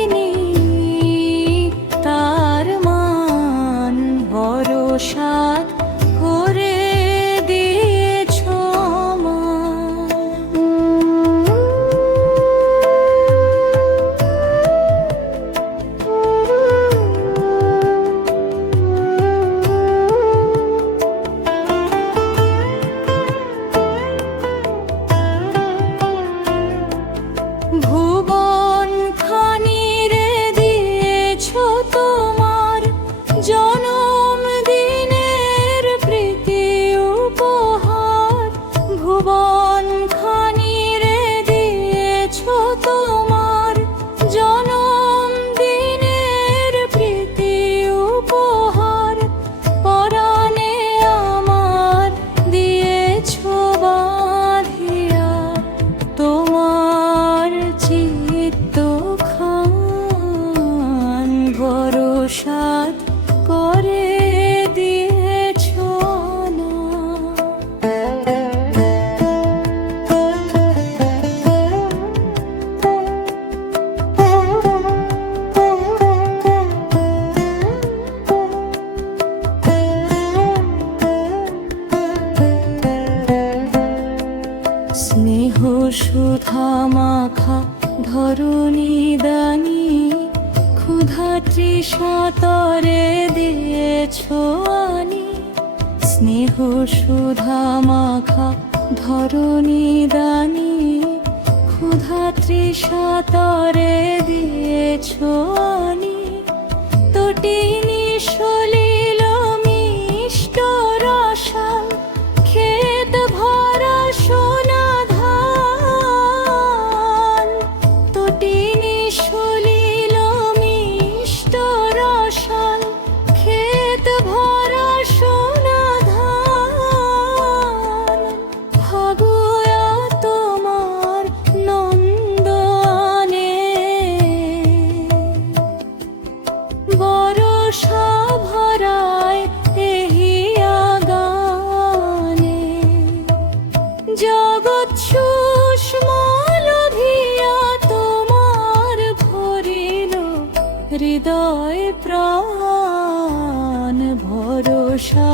তিনি তার মান ভরসাত করে দিয়েছ ভুবন খানিরে দিয়েছ তোমার জনম দিনের প্রীতি উপহার। ভুবন খানিরে দিয়েছ তোমার জনম দিনের প্রীতি উপহার। পরাণে আমার দিয়েছ বাঁধিয়া তোমার চিত্ত খান ভরসাত করে দিয়েছ না। স্নেহ সুধা মাখা ধরণী দানি ক্ষুধা তৃষা তরে দিয়েছ আনি। স্নেহ সুধা মাখা ধরণী দানি ক্ষুধা তৃষা তরে দিয়েছ আনি। তটিনী সলিল মিষ্ট রসাল ক্ষেত ভরা সোনা ধান। তটিনী সলিল মিষ্ট রসাল ক্ষেত ভরা সোনা ধান। ফাগুয়া তোমার নন্দ আনে বরষা ভরায় এহিয়া গানে। জগৎ সুষমল ভিয়া তোমার ভরিল হৃদয় প্রাণ ভরসা